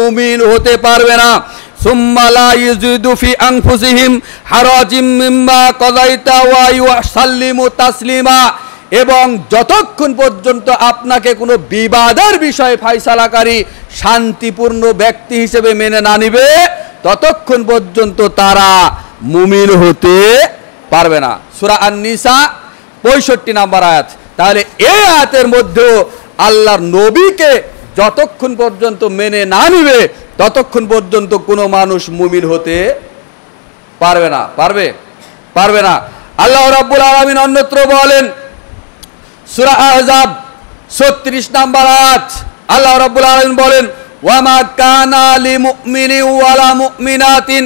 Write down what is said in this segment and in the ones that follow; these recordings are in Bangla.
মুমিন হতে পারবে না। সুম্মা লা ইয়াজিদু ফি আনফুসিহিম হারাজিম মিম্মা কাযাইতা ওয়া ইউসাল্লিমু তাসলিমা, এবং যতক্ষণ পর্যন্ত আপনাকে কোনো বিবাদের বিষয়ে ফয়সালাকারী শান্তিপূর্ণ ব্যক্তি হিসেবে মেনে না নিবে ততক্ষণ পর্যন্ত তারা মুমিন হতে পারবে না। সূরা আন-নিসা 65 নম্বর আয়াত। তাহলে এই আয়াতের মধ্যেও আল্লাহর নবীকে যতক্ষণ পর্যন্ত মেনে না নিবে ততক্ষণ পর্যন্ত কোনো মানুষ মুমিন হতে পারবে না। পারবে না। আল্লাহ রাব্বুল আলামিন অন্যত্র বলেন, সূরা আহজাব 36 নম্বর আয়াত, আল্লাহ রাব্বুল আলামিন বলেন, ওয়ামা কানা লিমুমিনিন ওয়ালা মুমিনাতিন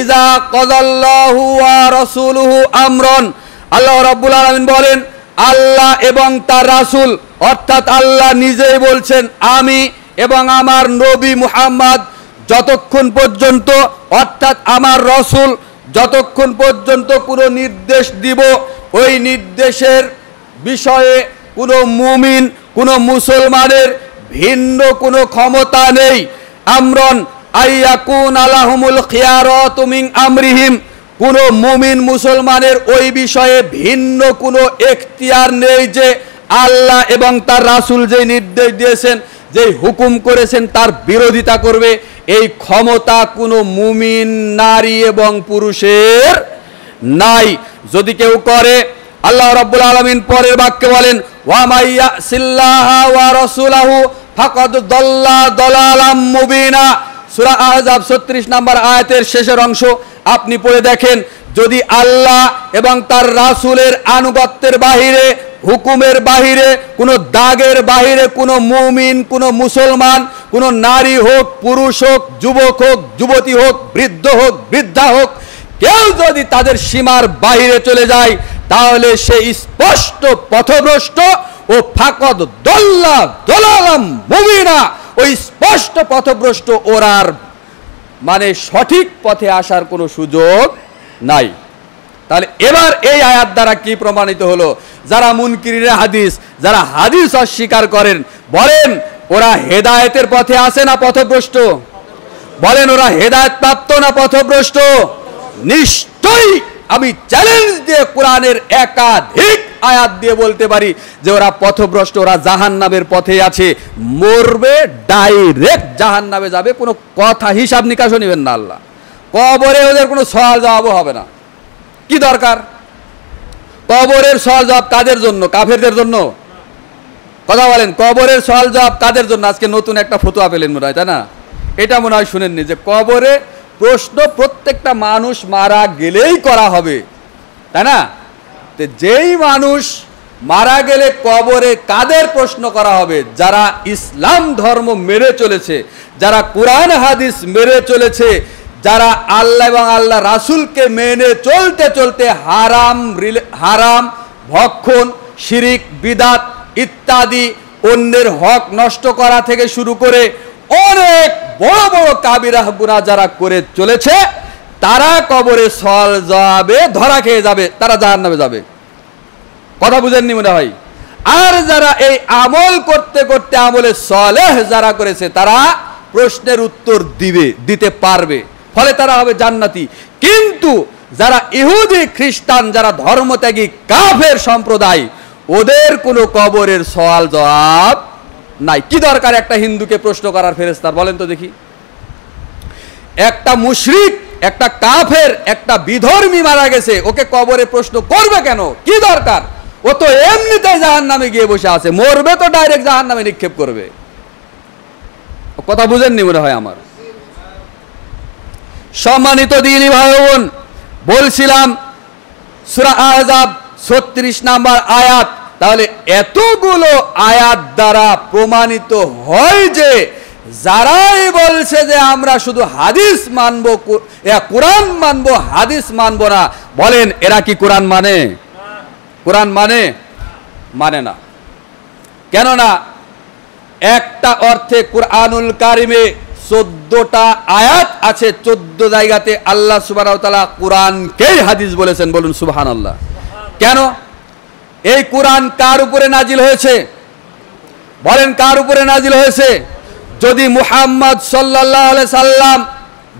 ইযা কাযাল্লাহু ওয়া রাসূলুহু আমরান। আল্লাহ রাব্বুল আলামিন বলেন, আল্লাহ এবং তার রাসূল, অর্থাৎ আল্লাহ নিজেই বলছেন, আমি এবং আমার নবী মুহাম্মদ যতক্ষণ পর্যন্ত, অর্থাৎ আমার রাসূল যতক্ষণ পর্যন্ত কোনো নির্দেশ দিব, ওই নির্দেশের বিষয়ে কোনো মুমিন, কোনো মুসলমানের ভিন্ন কোনো ক্ষমতা নেই। আমরন আইয়াকুন আলাহুমুল খিয়ারাতু মিন আমরিহিম, কোনো মুমিন মুসলমানের ওই বিষয়ে ভিন্ন কোনো এখতিয়ার নেই যে আল্লাহ এবং তার রাসূল যে নির্দেশ দিয়েছেন, যে হুকুম করেছেন তার বিরোধিতা করবে। এই ক্ষমতা কোনো মুমিন নারী এবং পুরুষের নাই। যদি কেউ করে, আল্লাহ রাব্বুল আলামিন পরের বাক্যে বলেন, ওয়া মাইয়াসিল্লাহা ওয়া রাসূলাহু ফাকাদ দাল্লা দালালাম মুবিনা। সূরা আহজাব 36 নম্বর আয়াতের শেষের অংশ আপনি পড়ে দেখেন, যদি আল্লাহ এবং তার রাসূলের আনুগত্যের বাহিরে, হুকুমের বাহিরে, কোনো দাগের বাহিরে কোনো মুমিন, কোনো মুসলমান, কোনো নারী হোক, পুরুষ হোক, যুবক হোক, যুবতী হোক, বৃদ্ধ হোক, বৃদ্ধা হোক, কেউ যদি তাদের সীমার বাহিরে চলে যায় তাহলে সে স্পষ্ট পথভ্রষ্ট ও ফাকাদ দাল্লা দালালাম মুবিনা, ওই স্পষ্ট পথভ্রষ্ট, ওরার মানে সঠিক পথে আসার কোনো সুযোগ নাই। তাহলে এবার এই আয়াত দ্বারা কি প্রমাণিত হলো? যারা মুনকিরিনে হাদিস, যারা হাদিস অস্বীকার করেন, বলেন ওরা হেদায়েতের পথে আছে না পথভ্রষ্ট? বলেন ওরা হেদায়েত প্রাপ্ত না পথভ্রষ্ট? নিশ্চয়ই আমি চ্যালেঞ্জ দিয়ে কোরআনের একাধিক আয়াত দিয়ে বলতে পারি যে ওরা পথভ্রষ্ট, ওরা জাহান্নামের পথে আছে, মরবে, ডাইরেক্ট জাহান্নামে যাবে, কোনো কথা হিসাব নিকাশও নেবেন না আল্লাহ। কবরে ওদের কোনো সওয়াল জবাবও হবে না। কি দরকার? কবরের সওয়াল জবাব কাদের জন্য? কাফেরদের জন্য? কথা বলেন, কবরের সওয়াল জবাব কাদের জন্য? আজকে নতুন একটা ফতোয়া পেলেন মনে হয়, তাই না? এটা মনে হয় শুনেননি যে কবরে প্রশ্ন প্রত্যেকটা মানুষ মারা গেলেই করা হবে, তাই না? তো যেই মানুষ মারা গেলে কবরে কাদের প্রশ্ন করা হবে? যারা ইসলাম ধর্ম মেনে চলেছে, যারা কোরআন হাদিস মেনে চলেছে, যারা আল্লাহ এবং আল্লাহ রাসূলকে মেনে চলতে চলতে হারাম, ভক্ষণ, শিরিক, বিদাত ইত্যাদি অন্যের হক নষ্ট করা থেকে শুরু করে অনেক বড় বড় কাবিরা গুনাহ যারা করে চলেছে, তারা কবরে সওয়াল জবাবে ধরা খেয়ে যাবে, তারা জাহান্নামে যাবে। কথা বুঝেননি মনে হয়? আর যারা এই আমল করতে করতে আমলে সালেহ যারা করেছে, তারা প্রশ্নের উত্তর দিতে পারবে, ফলে তারা হবে জান্নাতি। কিন্তু যারা ইহুদি, খ্রিস্টান, যারা ধর্মত্যাগী কাফের সম্প্রদায়, ওদের কোনো কবরের সওয়াল জবাব নাই। কি দরকার একটা হিন্দুকে প্রশ্ন করার ফেরেশতার? বলেন তো দেখি। একটা মুশরিক, একটা কাফের, একটা বিধর্মী মারা গেছে, ওকে কবরে প্রশ্ন করবে কেন? কি দরকার? ও তো এমনিতেই জাহান্নামে গিয়ে বসে আছে, মরবে তো ডাইরেক্ট জাহান্নামে নিক্ষেপ করবে। কথা বুঝেননি মনে হয় আমার। সম্মানিত দিনী ভাই বোন, বলছিলাম সূরা আহজাব 36 নম্বর আয়াত। তাহলে এতগুলো আয়াত দ্বারা প্রমাণিত হয় যে যারাই বলছে যে আমরা শুধু হাদিস মানব, কোরআন মানব, হাদিস মানব না, বলেন এরা কি কোরআন মানে? কোরআন মানে না। কেননা একটা অর্থে কোরআনুল কারিমে 14টা আয়াত আছে, 14 জায়গাতে আল্লাহ সুবহানাহু ওয়া তাআলা কোরআনকেই হাদিস বলেছেন। বলুন সুবহানাল্লাহ। কেন? এই কোরআন কার উপরে নাজিল হয়েছে? বলেন কার উপরে নাজিল হয়েছে? যদি মুহাম্মদ সাল্লাল্লাহু আলাইহি সাল্লাম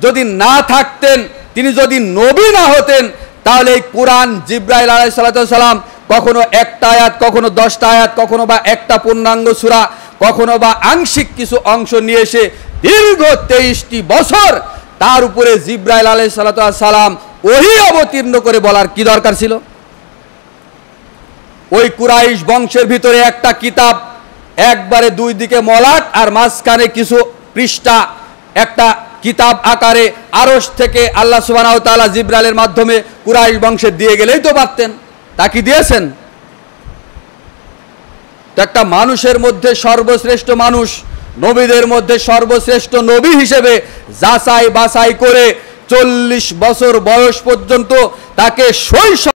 যদি না থাকতেন, তিনি যদি নবী না হতেন, তাহলে এই কোরআন জিবরাইল আলাইহিস সালাম কখনো একটা আয়াত, কখনো 10টা আয়াত, কখনো বা একটা পূর্ণাঙ্গ সূরা, কখনো বা আংশিক কিছু অংশ নিয়ে এসে দীর্ঘ 23টি বছর তার উপরে জিবরাইল আলাইহিস সালাম ওহী অবতীর্ণ করে বলার কি দরকার ছিল? ওই কুরাইশ বংশের ভিতরে একটা কিতাব একবারে দুই দিকে মলাট আর মাঝখানে কিছু পৃষ্ঠা, একটা কিতাব আকারে আরশ থেকে আল্লাহ সুবহানাহু ওয়া তাআলা জিবরাইলের মাধ্যমে কুরাইশ বংশে দিয়ে গেলেই তো পারতেন। তা কি দিয়েছেন? তো একটা মানুষের মধ্যে সর্বশ্রেষ্ঠ মানুষ, নবীদের মধ্যে সর্বশ্রেষ্ঠ নবী হিসেবে যাচাই বাছাই করে 40 বছর বয়স পর্যন্ত তাকে শৈশব